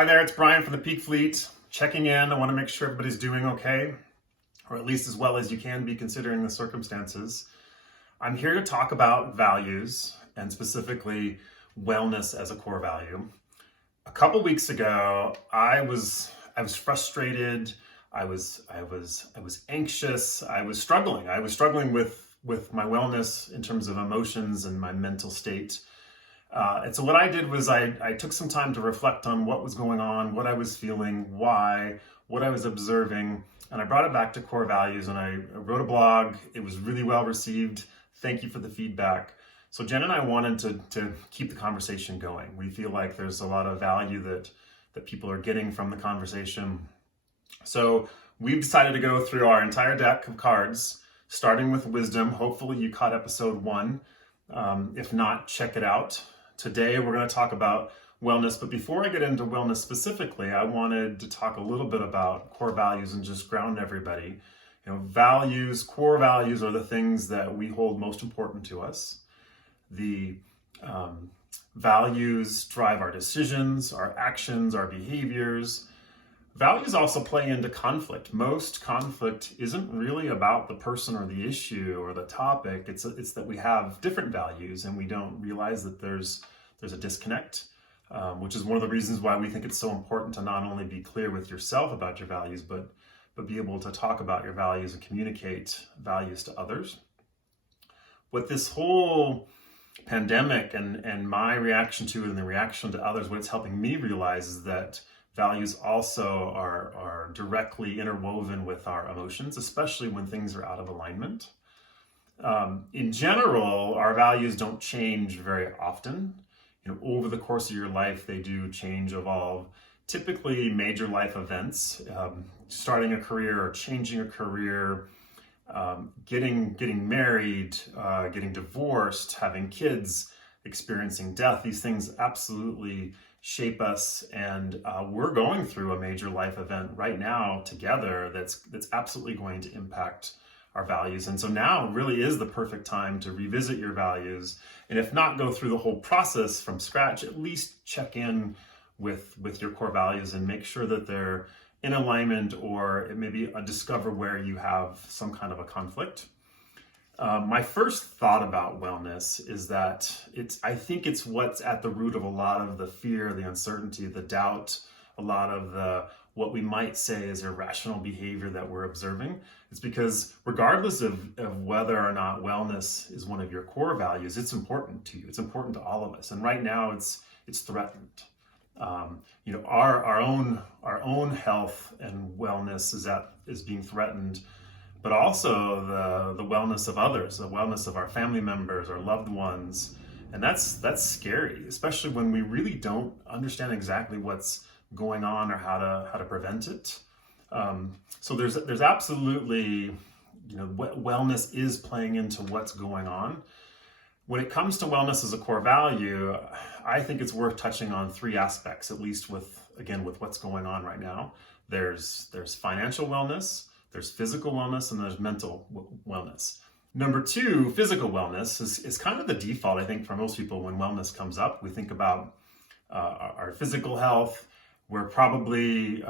Hi there, it's Brian from the Peak Fleet. Checking in. I want to make sure everybody's doing okay, or at least as well as you can be considering the circumstances. I'm here to talk about values and specifically wellness as a core value. A couple weeks ago, I was frustrated. I was anxious. I was struggling. I was struggling with my wellness in terms of emotions and my mental state. And so what I did was I took some time to reflect on what was going on, what I was feeling, why, what I was observing, and I brought it back to core values and I wrote a blog. It was really well received. Thank you for the feedback. So Jen and I wanted to keep the conversation going. We feel like there's a lot of value that people are getting from the conversation. So we've decided to go through our entire deck of cards, starting with wisdom. Hopefully you caught episode 1. If not, check it out. Today we're going to talk about wellness, but before I get into wellness specifically, I wanted to talk a little bit about core values and just ground everybody. Values, core values are the things that we hold most important to us. The values drive our decisions, our actions, our behaviors. Values also play into conflict. Most conflict isn't really about the person or the issue or the topic. It's that we have different values and we don't realize that there's a disconnect, which is one of the reasons why we think it's so important to not only be clear with yourself about your values, but be able to talk about your values and communicate values to others. What this whole pandemic and my reaction to it and the reaction to others, what it's helping me realize is that values also are directly interwoven with our emotions, especially when things are out of alignment. In general, our values don't change very often. Over the course of your life, they do change, evolve. Typically, major life events, starting a career or changing a career, getting married, getting divorced, having kids, experiencing death, these things absolutely shape us, and we're going through a major life event right now together that's absolutely going to impact our values. And so now really is the perfect time to revisit your values, and if not go through the whole process from scratch, at least check in with your core values and make sure that they're in alignment, or maybe discover where you have some kind of a conflict. My first thought about wellness is that I think it's what's at the root of a lot of the fear, the uncertainty, the doubt, a lot of what we might say is irrational behavior that we're observing. It's because regardless of whether or not wellness is one of your core values, it's important to you. It's important to all of us. And right now it's threatened. Our own health and wellness is being threatened, but also the wellness of others, the wellness of our family members, our loved ones. And that's scary, especially when we really don't understand exactly what's going on or how to prevent it. So there's absolutely, wellness is playing into what's going on. When it comes to wellness as a core value, I think it's worth touching on 3 aspects, at least with what's going on right now. There's financial wellness, there's physical wellness, and there's mental wellness. Number 2, physical wellness is kind of the default, I think, for most people. When wellness comes up, we think about our physical health. We're probably,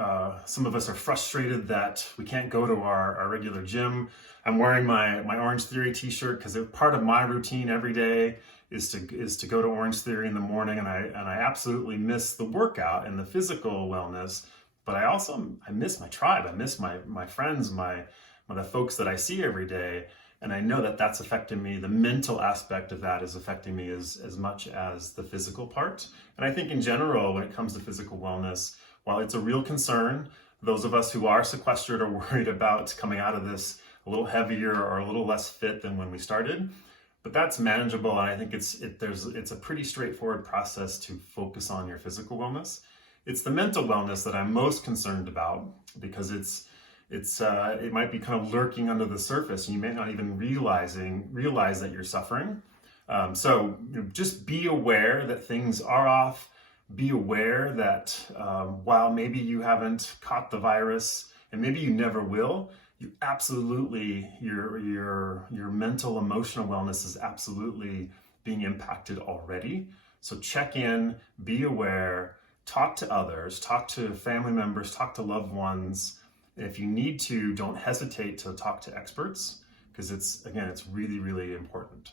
some of us are frustrated that we can't go to our regular gym. I'm wearing my Orange Theory t-shirt because part of my routine every day is to go to Orange Theory in the morning, and I absolutely miss the workout and the physical wellness. But I miss my tribe. I miss my friends, the folks that I see every day. And I know that that's affecting me. The mental aspect of that is affecting me as much as the physical part. And I think in general, when it comes to physical wellness, while it's a real concern, those of us who are sequestered are worried about coming out of this a little heavier or a little less fit than when we started. But that's manageable, and I think it's a pretty straightforward process to focus on your physical wellness. It's the mental wellness that I'm most concerned about, because it might be kind of lurking under the surface, and you may not even realize that you're suffering. So just be aware that things are off. Be aware that while maybe you haven't caught the virus, and maybe you never will, you absolutely, your mental, emotional wellness is absolutely being impacted already. So check in, be aware, talk to others, talk to family members, talk to loved ones. If you need to, don't hesitate to talk to experts, because it's really, really important.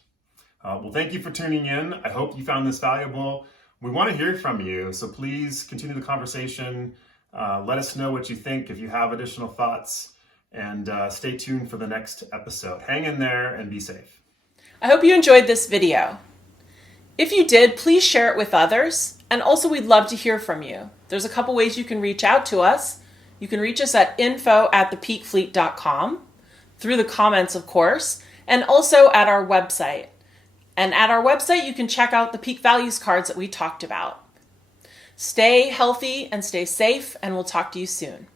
Well, thank you for tuning in. I hope you found this valuable. We want to hear from you, so please continue the conversation. Let us know what you think if you have additional thoughts, and stay tuned for the next episode. Hang in there and be safe. I hope you enjoyed this video. If you did, please share it with others, and also we'd love to hear from you. There's a couple ways you can reach out to us. You can reach us at info@thepeakfleet.com, through the comments, of course, and also at our website. And at our website, you can check out the Peak Values cards that we talked about. Stay healthy and stay safe, and we'll talk to you soon.